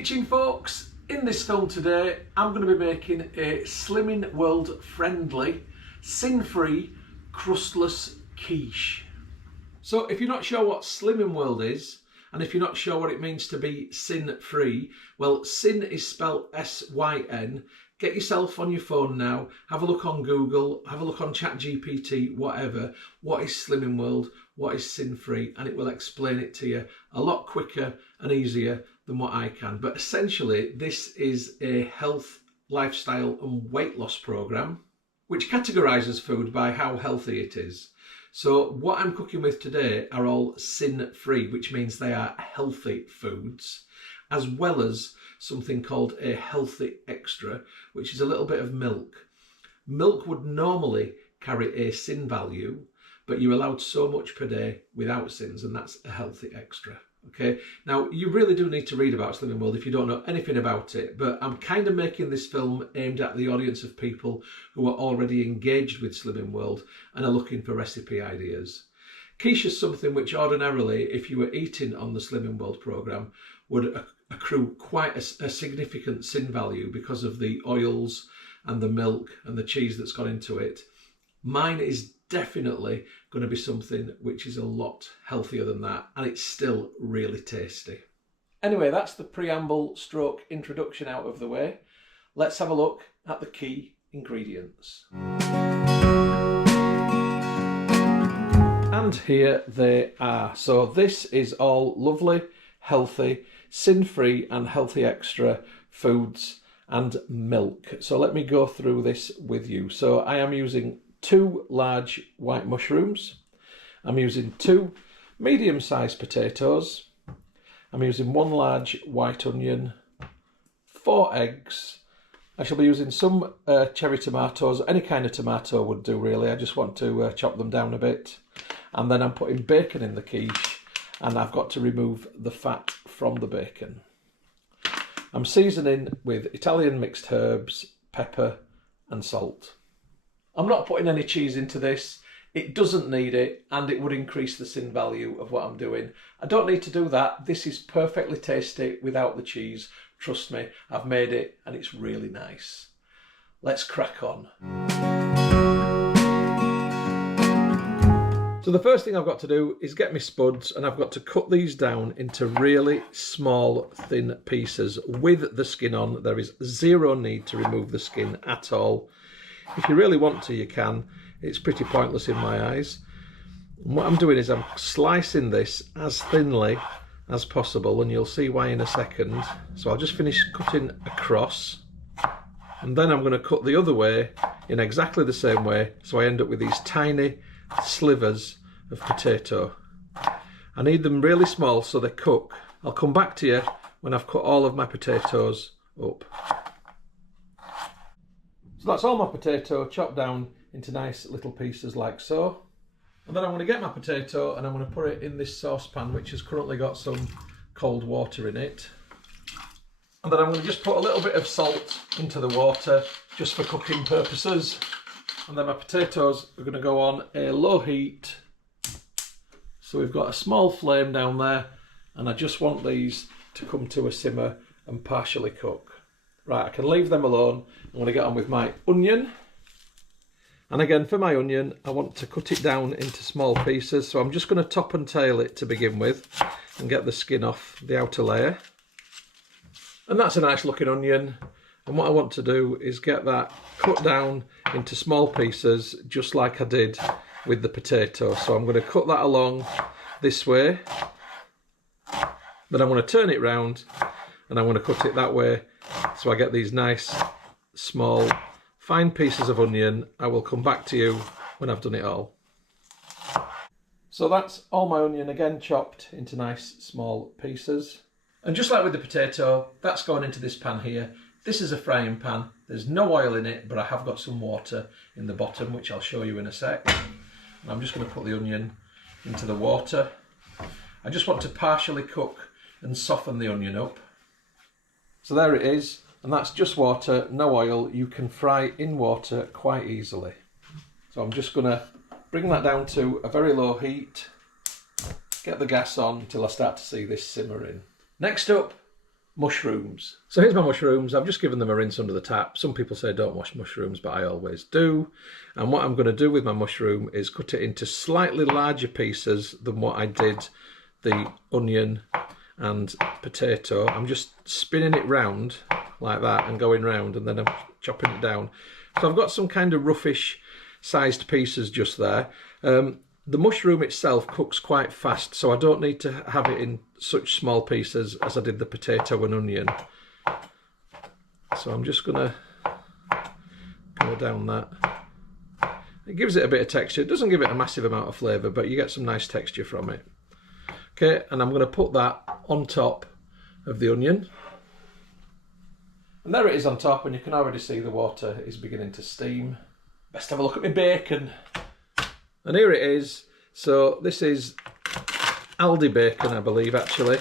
kitchen, folks. In this film today, I'm going to be making a Slimming World friendly, sin-free, crustless quiche. So if you're not sure what Slimming World is, and if you're not sure what it means to be sin-free, well, SYN is spelled SYN. Get yourself on your phone now, have a look on Google, have a look on ChatGPT, whatever. What is Slimming World? What is sin-free? And it will explain it to you a lot quicker and easier than what I can. But essentially, this is a health, lifestyle and weight loss program which categorises food by how healthy it is. So what I'm cooking with today are all sin-free, which means they are healthy foods, as well as something called a healthy extra, which is a little bit of milk. Milk would normally carry a SYN value, but you're allowed so much per day without SYNs, and that's a healthy extra. Okay, now you really do need to read about Slimming World if you don't know anything about it, but I'm kind of making this film aimed at the audience of people who are already engaged with Slimming World and are looking for recipe ideas. Quiche is something which ordinarily, if you were eating on the Slimming World programme, would accrue quite a significant SYN value because of the oils and the milk and the cheese that's gone into it. Mine is definitely going to be something which is a lot healthier than that, and it's still really tasty. Anyway, that's the preamble stroke introduction out of the way. Let's have a look at the key ingredients. And here they are. So this is all lovely, healthy, sin-free and healthy extra foods and milk. So let me go through this with you. So I am using 2 large white mushrooms. I'm using 2 medium-sized potatoes. I'm using 1 large white onion, 4 eggs. I shall be using some cherry tomatoes. Any kind of tomato would do really. I just want to chop them down a bit. And then I'm putting bacon in the quiche, and I've got to remove the fat from the bacon. I'm seasoning with Italian mixed herbs, pepper and salt. I'm not putting any cheese into this. It doesn't need it, and it would increase the SYN value of what I'm doing. I don't need to do that. This is perfectly tasty without the cheese. Trust me, I've made it and it's really nice. Let's crack on. So the first thing I've got to do is get my spuds, and I've got to cut these down into really small, thin pieces with the skin on. There is zero need to remove the skin at all. If you really want to, you can. It's pretty pointless in my eyes. And what I'm doing is I'm slicing this as thinly as possible, and you'll see why in a second. So I'll just finish cutting across, and then I'm going to cut the other way in exactly the same way, so I end up with these tiny slivers of potato. I need them really small so they cook. I'll come back to you when I've cut all of my potatoes up. So that's all my potato chopped down into nice little pieces like so. And then I'm going to get my potato and I'm going to put it in this saucepan, which has currently got some cold water in it. And then I'm going to just put a little bit of salt into the water just for cooking purposes. And then my potatoes are going to go on a low heat. So we've got a small flame down there, and I just want these to come to a simmer and partially cook. Right, I can leave them alone. I'm going to get on with my onion. And again, for my onion, I want to cut it down into small pieces. So I'm just going to top and tail it to begin with and get the skin off the outer layer. And that's a nice looking onion. And what I want to do is get that cut down into small pieces, just like I did with the potato. So I'm going to cut that along this way. Then I'm going to turn it round and I'm going to cut it that way. So I get these nice, small, fine pieces of onion. I will come back to you when I've done it all. So that's all my onion, again chopped into nice, small pieces. And just like with the potato, that's going into this pan here. This is a frying pan. There's no oil in it, but I have got some water in the bottom, which I'll show you in a sec. And I'm just going to put the onion into the water. I just want to partially cook and soften the onion up. So there it is, and that's just water, no oil. You can fry in water quite easily. So I'm just going to bring that down to a very low heat, get the gas on until I start to see this simmering. Next up, mushrooms. So here's my mushrooms. I've just given them a rinse under the tap. Some people say don't wash mushrooms, but I always do. And what I'm going to do with my mushroom is cut it into slightly larger pieces than what I did the onion and potato. I'm just spinning it round like that and going round, and then I'm chopping it down. So I've got some kind of roughish sized pieces just there. The mushroom itself cooks quite fast, so I don't need to have it in such small pieces as I did the potato and onion. So I'm just going to go down that. It gives it a bit of texture. It doesn't give it a massive amount of flavour, but you get some nice texture from it. Okay, and I'm going to put that on top of the onion. And there it is on top, and you can already see the water is beginning to steam. Best have a look at my bacon. And here it is. So this is Aldi bacon, I believe, actually.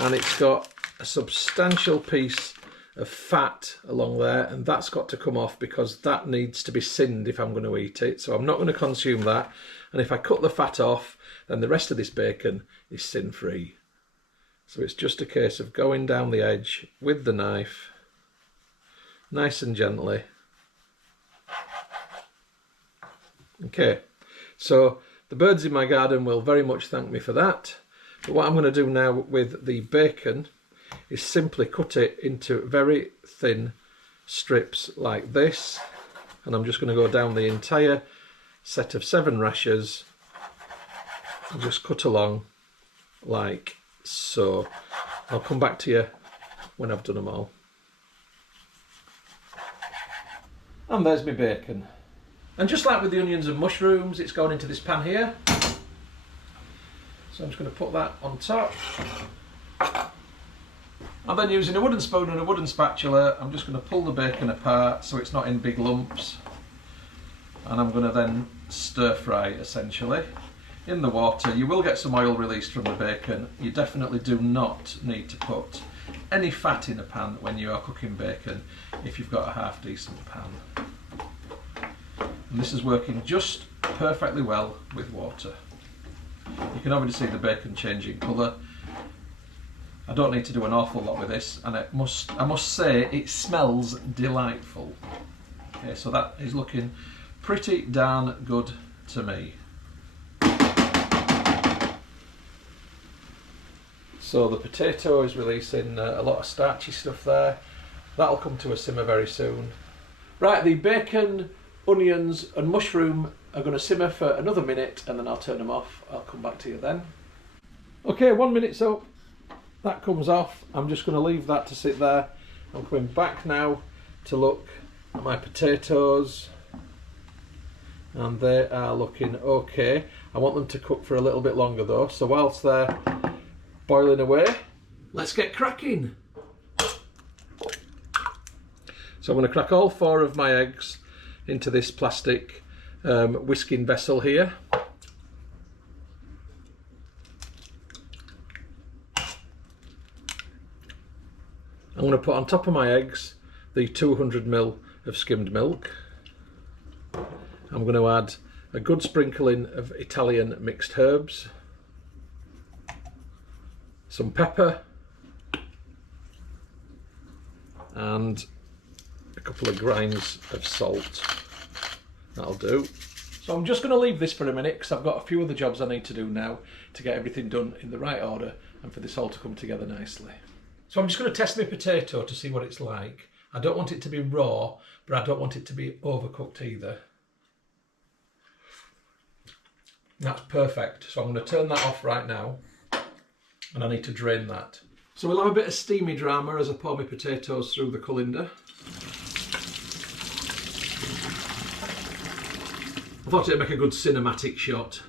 And it's got a substantial piece of fat along there, and that's got to come off because that needs to be synned if I'm going to eat it. So I'm not going to consume that. And if I cut the fat off, then the rest of this bacon is sin-free. So it's just a case of going down the edge with the knife, nice and gently. Okay. So the birds in my garden will very much thank me for that. But what I'm going to do now with the bacon is simply cut it into very thin strips like this. And I'm just going to go down the entire set of 7 rashers and just cut along like so. I'll come back to you when I've done them all. And there's my bacon. And just like with the onions and mushrooms, it's going into this pan here. So I'm just going to put that on top. And then using a wooden spoon and a wooden spatula, I'm just going to pull the bacon apart so it's not in big lumps. And I'm going to then stir fry essentially in the water. You will get some oil released from the bacon. You definitely do not need to put any fat in a pan when you are cooking bacon if you've got a half decent pan. And this is working just perfectly well with water. You can already see the bacon changing colour. I don't need to do an awful lot with this, and I must say it smells delightful. Okay, so that is looking pretty darn good to me. So the potato is releasing a lot of starchy stuff there. That'll come to a simmer very soon. Right, the bacon, onions and mushroom are going to simmer for another minute, and then I'll turn them off. I'll come back to you then. Okay, 1 minute so that comes off. I'm just going to leave that to sit there. I'm coming back now to look at my potatoes, and they are looking okay. I want them to cook for a little bit longer though, so whilst they're boiling away, let's get cracking. So I'm going to crack all 4 of my eggs into this plastic whisking vessel here. I'm going to put on top of my eggs the 200 ml of skimmed milk. I'm going to add a good sprinkling of Italian mixed herbs, some pepper, and a couple of grains of salt. That'll do. So I'm just going to leave this for a minute because I've got a few other jobs I need to do now to get everything done in the right order and for this all to come together nicely. So I'm just going to test my potato to see what it's like. I don't want it to be raw, but I don't want it to be overcooked either. That's perfect. So I'm going to turn that off right now, and I need to drain that. So we'll have a bit of steamy drama as I pour my potatoes through the colander. I thought it'd make a good cinematic shot.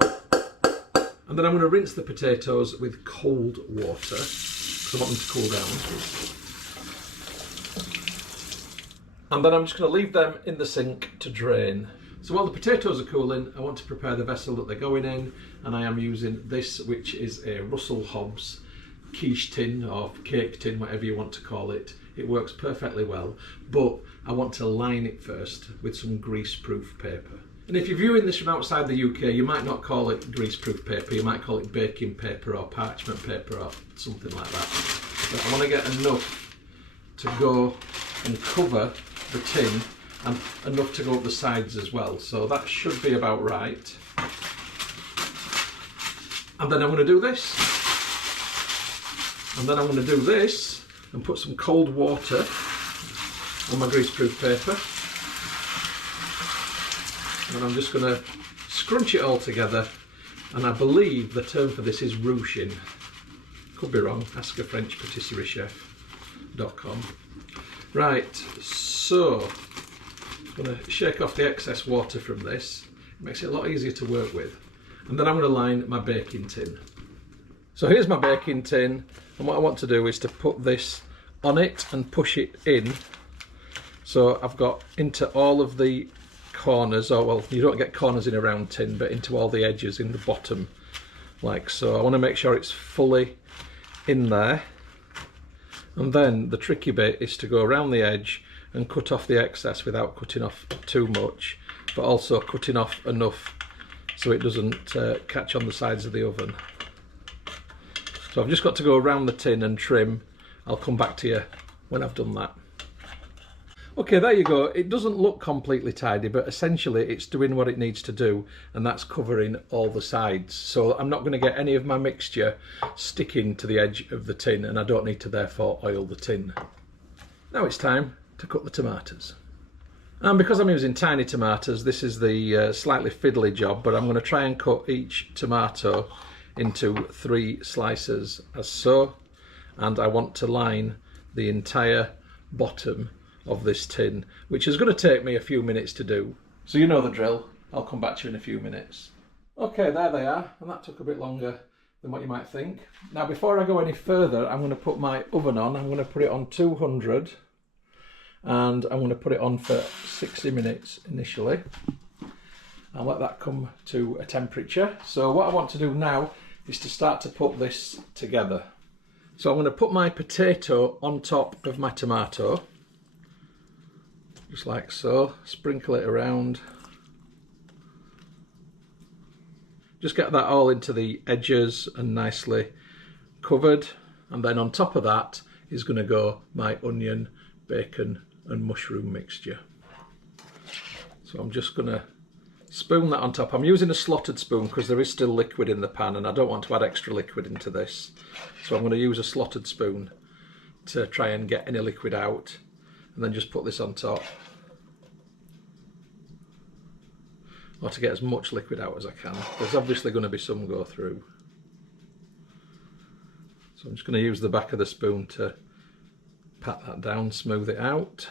And then I'm going to rinse the potatoes with cold water because I want them to cool down. And then I'm just going to leave them in the sink to drain. So while the potatoes are cooling, I want to prepare the vessel that they're going in, and I am using this, which is a Russell Hobbs quiche tin or cake tin, whatever you want to call it. It works perfectly well, but I want to line it first with some grease-proof paper. And if you're viewing this from outside the UK, you might not call it grease-proof paper, you might call it baking paper or parchment paper or something like that. but I want to get enough to go and cover the tin and enough to go up the sides as well. So that should be about right. And then I'm going to do this. And then I'm going to do this and put some cold water on my greaseproof paper. And I'm just going to scrunch it all together. And I believe the term for this is ruching. Could be wrong, ask a French patisserie chef.com. Right, so I'm going to shake off the excess water from this. It makes it a lot easier to work with. And then I'm going to line my baking tin. So here's my baking tin, and what I want to do is to put this on it and push it in. So I've got into all of the corners, or well, you don't get corners in a round tin, but into all the edges in the bottom, like so. I want to make sure it's fully in there. And then the tricky bit is to go around the edge and cut off the excess without cutting off too much, but also cutting off enough so it doesn't catch on the sides of the oven. So I've just got to go around the tin and trim. I'll come back to you when I've done that. Okay, there you go. It doesn't look completely tidy, but essentially it's doing what it needs to do, and that's covering all the sides. So I'm not going to get any of my mixture sticking to the edge of the tin, and I don't need to therefore oil the tin. Now it's time to cut the tomatoes. And because I'm using tiny tomatoes, this is the slightly fiddly job, but I'm going to try and cut each tomato into 3 slices as so, and I want to line the entire bottom of this tin, which is going to take me a few minutes to do. So you know the drill. I'll come back to you in a few minutes. Okay, there they are, and that took a bit longer than what you might think. Now before I go any further, I'm going to put my oven on. I'm going to put it on 200, and I'm going to put it on for 60 minutes initially. I'll let that come to a temperature. So what I want to do now is to start to put this together. So I'm going to put my potato on top of my tomato, just like so. Sprinkle it around. Just get that all into the edges and nicely covered. And then on top of that is going to go my onion, bacon and mushroom mixture. So I'm just going to spoon that on top. I'm using a slotted spoon because there is still liquid in the pan and I don't want to add extra liquid into this. So I'm going to use a slotted spoon to try and get any liquid out, and then just put this on top. Or to get as much liquid out as I can. There's obviously going to be some go through. So I'm just going to use the back of the spoon to pat that down, smooth it out.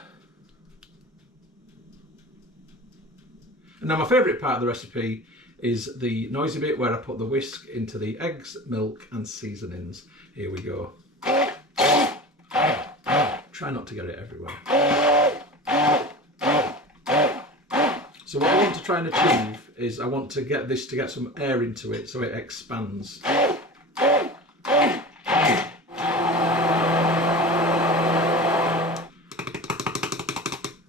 And now my favourite part of the recipe is the noisy bit where I put the whisk into the eggs, milk and seasonings. Here we go. Try not to get it everywhere. So what I want to try and achieve is I want to get this to get some air into it so it expands.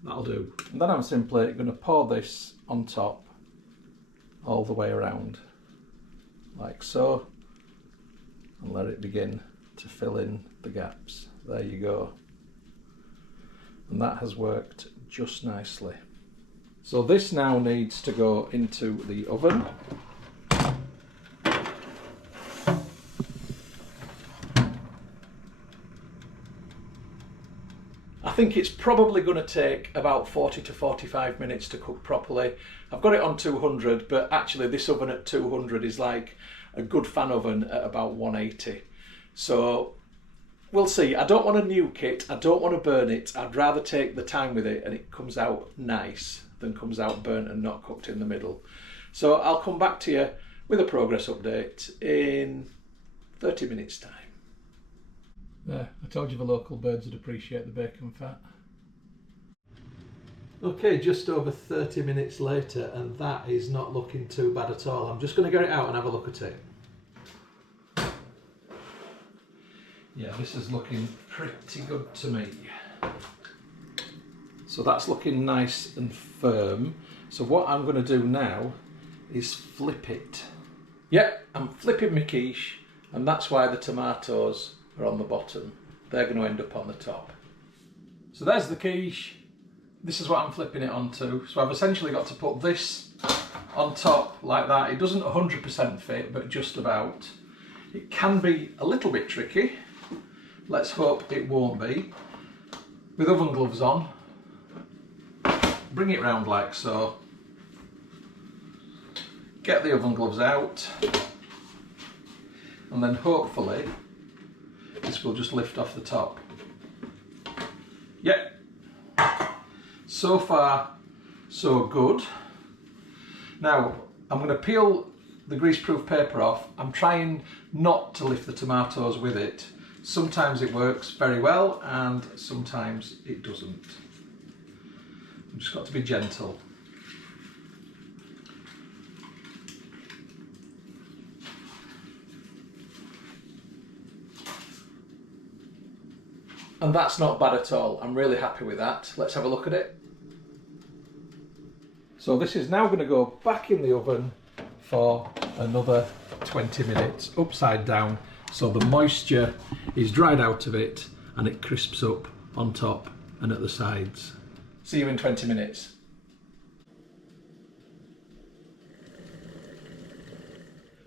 That'll do. And then I'm simply going to pour this on top all the way around, like so, and let it begin to fill in the gaps. There you go. And that has worked just nicely. So this now needs to go into the oven. I think it's probably going to take about 40 to 45 minutes to cook properly. I've got it on 200, but actually this oven at 200 is like a good fan oven at about 180. So we'll see. I don't want to nuke it. I don't want to burn it. I'd rather take the time with it and it comes out nice than comes out burnt and not cooked in the middle. So I'll come back to you with a progress update in 30 minutes time. There, I told you the local birds would appreciate the bacon fat. Okay, just over 30 minutes later, and that is not looking too bad at all. I'm just going to get it out and have a look at it. Yeah, this is looking pretty good to me. So that's looking nice and firm. So what I'm going to do now is flip it. Yep, I'm flipping my quiche, and that's why the tomatoes are on the bottom. they're going to end up on the top. So there's the quiche. This is what I'm flipping it onto. So I've essentially got to put this on top like that. It doesn't 100% fit, but just about. It can be a little bit tricky. Let's hope it won't be. With oven gloves on, bring it round like so. Get the oven gloves out, and then hopefully this will just lift off the top. Yep. So far, so good. Now, I'm going to peel the greaseproof paper off. I'm trying not to lift the tomatoes with it. Sometimes it works very well and sometimes it doesn't. I've just got to be gentle. And that's not bad at all. I'm really happy with that. Let's have a look at it. So this is now going to go back in the oven for another 20 minutes, upside down, so the moisture is dried out of it and it crisps up on top and at the sides. See you in 20 minutes.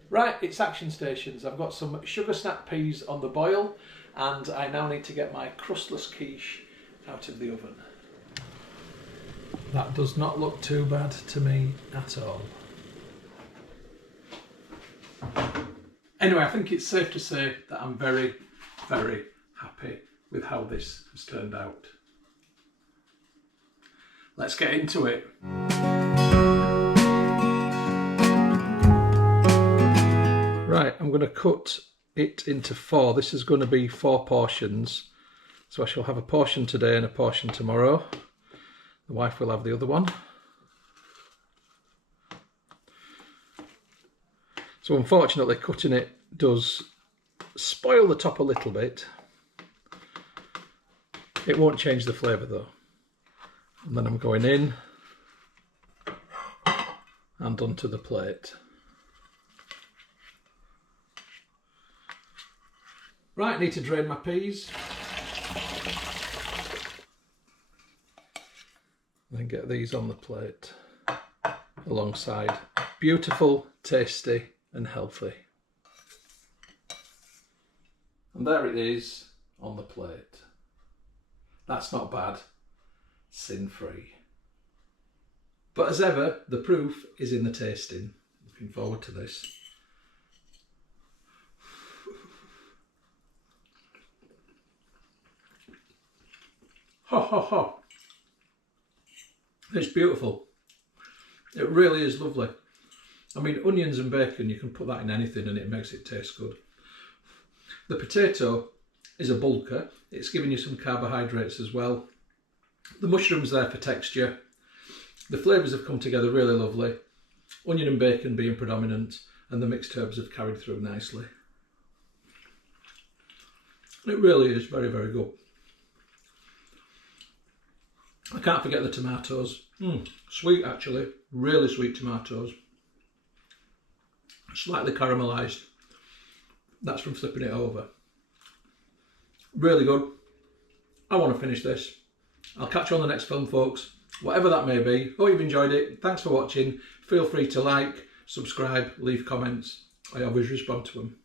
Right, it's action stations. I've got some sugar snap peas on the boil, and I now need to get my crustless quiche out of the oven. That does not look too bad to me at all. Anyway, I think it's safe to say that I'm very, very happy with how this has turned out. Let's get into it. Right, I'm going to cut it into 4. This is going to be 4 portions. So I shall have a portion today and a portion tomorrow. The wife will have the other one. So unfortunately, cutting it does spoil the top a little bit. It won't change the flavour though. And then I'm going in and onto the plate. Right, I need to drain my peas. And then get these on the plate alongside. Beautiful, tasty and healthy. And there it is on the plate. That's not bad. Sin-free. But as ever, the proof is in the tasting. Looking forward to this. Ha ha ha. It's beautiful. It really is lovely. I mean, onions and bacon, you can put that in anything and it makes it taste good. The potato is a bulker. It's giving you some carbohydrates as well. The mushrooms there for texture. The flavours have come together really lovely. Onion and bacon being predominant, and the mixed herbs have carried through nicely. It really is very, very good. I can't forget the tomatoes. Sweet actually, really sweet tomatoes. Slightly caramelised. That's from flipping it over. Really good. I want to finish this. I'll catch you on the next film, folks. Whatever that may be. Hope you've enjoyed it. Thanks for watching. Feel free to like, subscribe, leave comments. I always respond to them.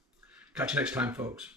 Catch you next time, folks.